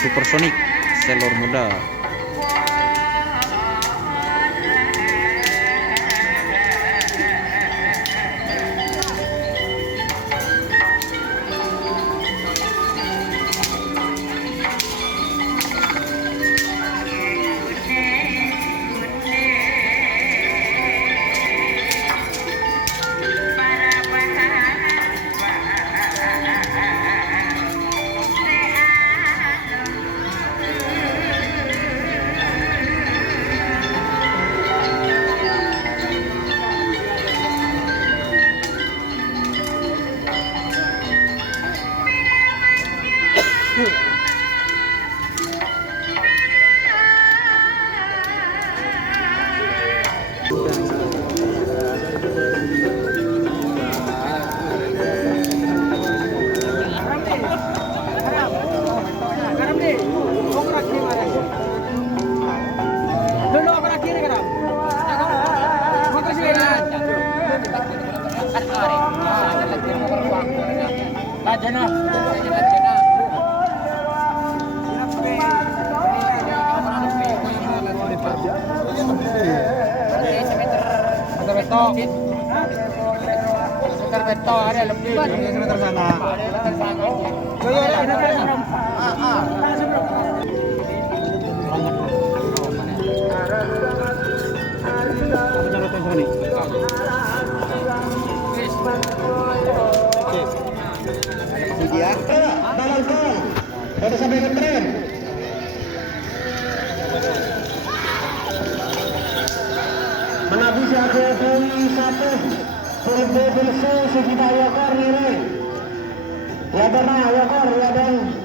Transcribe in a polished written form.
Supersonic Sailor muda. Beto ada lebih. Sebentar sana. Udah sampai ke tren. Menabisi aku satu. Sulit bersih sejuta yakor nilai. Ya benar yakor ya dong.